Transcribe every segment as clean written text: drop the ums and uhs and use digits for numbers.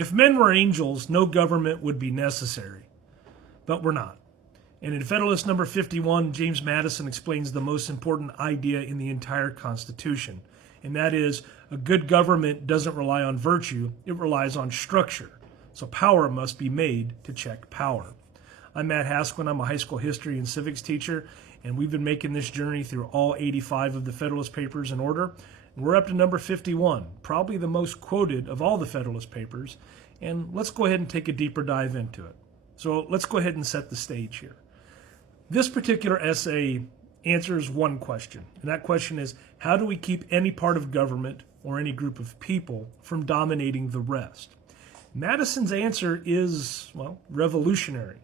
If men were angels, no government would be necessary. But we're not. And in Federalist number 51, James Madison explains the most important idea in the entire Constitution. And that is, a good government doesn't rely on virtue, it relies on structure. So power must be made to check power. I'm Matt Hasquin. I'm a high school history and civics teacher, and we've been making this journey through all 85 of the Federalist Papers in order. And we're up to number 51, probably the most quoted of all the Federalist Papers. And let's go ahead and take a deeper dive into it. So let's go ahead and set the stage here. This particular essay answers one question, and that question is, how do we keep any part of government or any group of people from dominating the rest? Madison's answer is, well, revolutionary.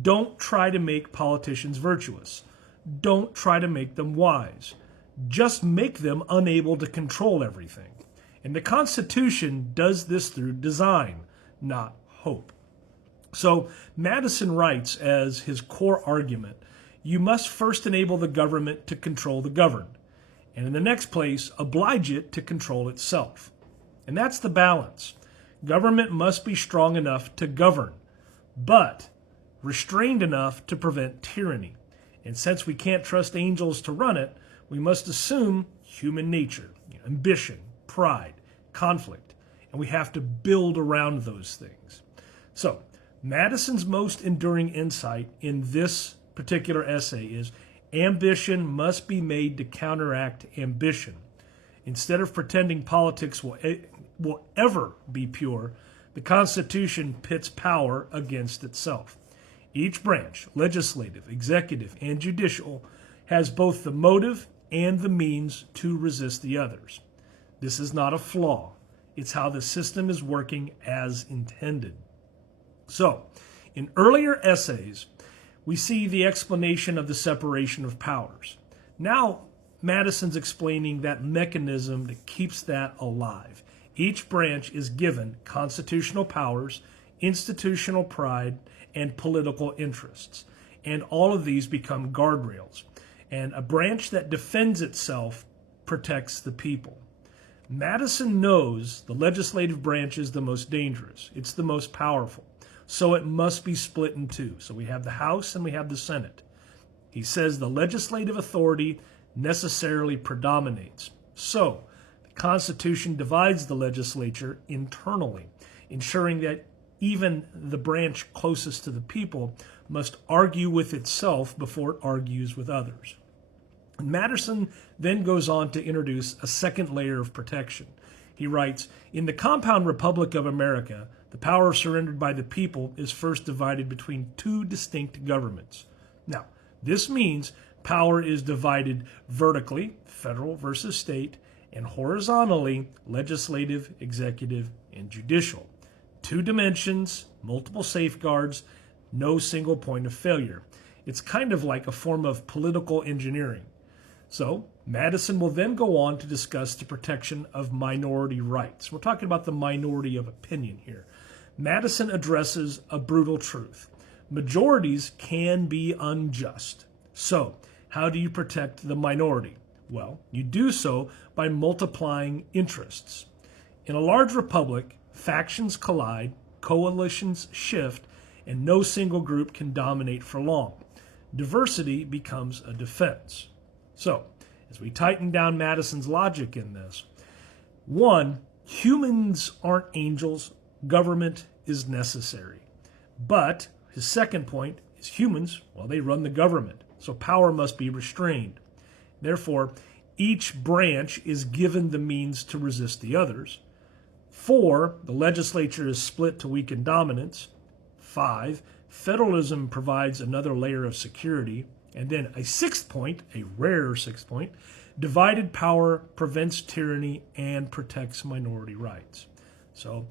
Don't try to make politicians virtuous. Don't try to make them wise. Just make them unable to control everything. And the Constitution does this through design, not hope. So Madison writes as his core argument, you must first enable the government to control the governed, and in the next place, oblige it to control itself. And that's the balance. Government must be strong enough to govern, but restrained enough to prevent tyranny. And since we can't trust angels to run it, we must assume human nature, ambition, pride, conflict, and we have to build around those things. So, Madison's most enduring insight in this particular essay is ambition must be made to counteract ambition. Instead of pretending politics will ever be pure, the Constitution pits power against itself. Each branch, legislative, executive, and judicial, has both the motive and the means to resist the others. This is not a flaw. It's how the system is working as intended. So, in earlier essays, we see the explanation of the separation of powers. Now, Madison's explaining that mechanism that keeps that alive. Each branch is given constitutional powers, institutional pride, and political interests. And all of these become guardrails. And a branch that defends itself protects the people. Madison knows the legislative branch is the most dangerous. It's the most powerful. So it must be split in two. So we have the House and we have the Senate. He says the legislative authority necessarily predominates. So the Constitution divides the legislature internally, ensuring that even the branch closest to the people must argue with itself before it argues with others. Madison then goes on to introduce a second layer of protection. He writes, in the compound Republic of America, the power surrendered by the people is first divided between two distinct governments. Now, this means power is divided vertically, federal versus state, and horizontally, legislative, executive, and judicial. Two dimensions, multiple safeguards, no single point of failure. It's kind of like a form of political engineering. So, Madison will then go on to discuss the protection of minority rights. We're talking about the minority of opinion here. Madison addresses a brutal truth. Majorities can be unjust. So, how do you protect the minority? Well, you do so by multiplying interests. In a large republic, factions collide, coalitions shift, and no single group can dominate for long. Diversity becomes a defense. So, as we tighten down Madison's logic in this, one, humans aren't angels, government is necessary. But his second point is humans, well, they run the government, so power must be restrained. Therefore, each branch is given the means to resist the others. 4, the legislature is split to weaken dominance. 5, federalism provides another layer of security. And then a sixth point, a rare sixth point, divided power prevents tyranny and protects minority rights. So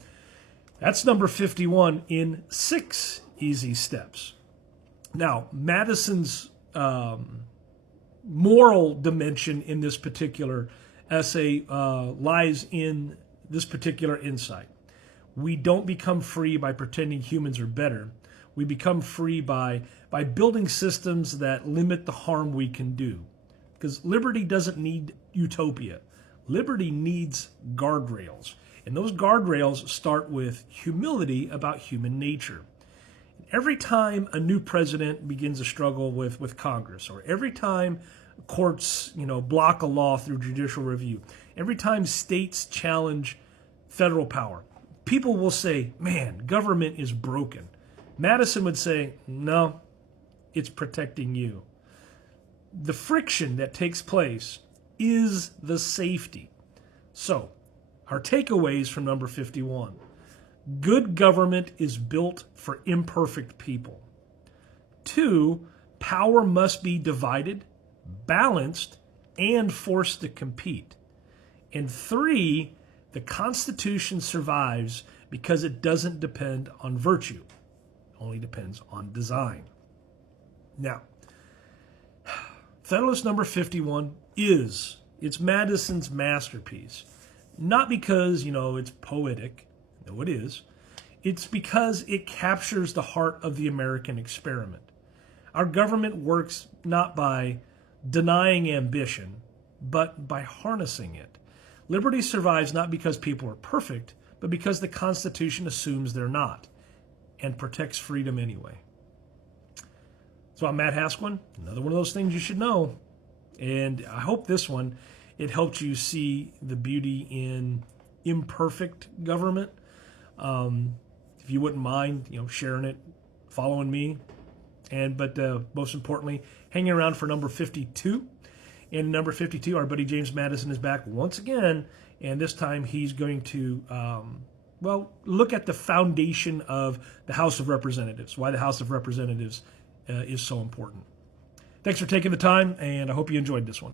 that's number 51 in 6 easy steps. Now, Madison's moral dimension in this particular essay lies in this particular insight. We don't become free by pretending humans are better. We become free by building systems that limit the harm we can do. Because liberty doesn't need utopia. Liberty needs guardrails. And those guardrails start with humility about human nature. Every time a new president begins a struggle with Congress, or every time courts, block a law through judicial review, every time states challenge federal power, people will say, man, government is broken. Madison would say, no, it's protecting you. The friction that takes place is the safety. So, our takeaways from number 51. Good government is built for imperfect people. 2, power must be divided, balanced, and forced to compete. And 3, the Constitution survives because it doesn't depend on virtue. It only depends on design. Now, Federalist number 51 it's Madison's masterpiece. Not because, it's poetic. No, it is. It's because it captures the heart of the American experiment. Our government works not by denying ambition, but by harnessing it. Liberty survives not because people are perfect, but because the Constitution assumes they're not, and protects freedom anyway. So I'm Matt Hasquin. Another one of those things you should know. And I hope this one, it helped you see the beauty in imperfect government. If you wouldn't mind, sharing it, following me, but most importantly, hanging around for number 52. In number 52, our buddy James Madison is back once again, and this time he's going to, look at the foundation of the House of Representatives, why the House of Representatives is so important. Thanks for taking the time, and I hope you enjoyed this one.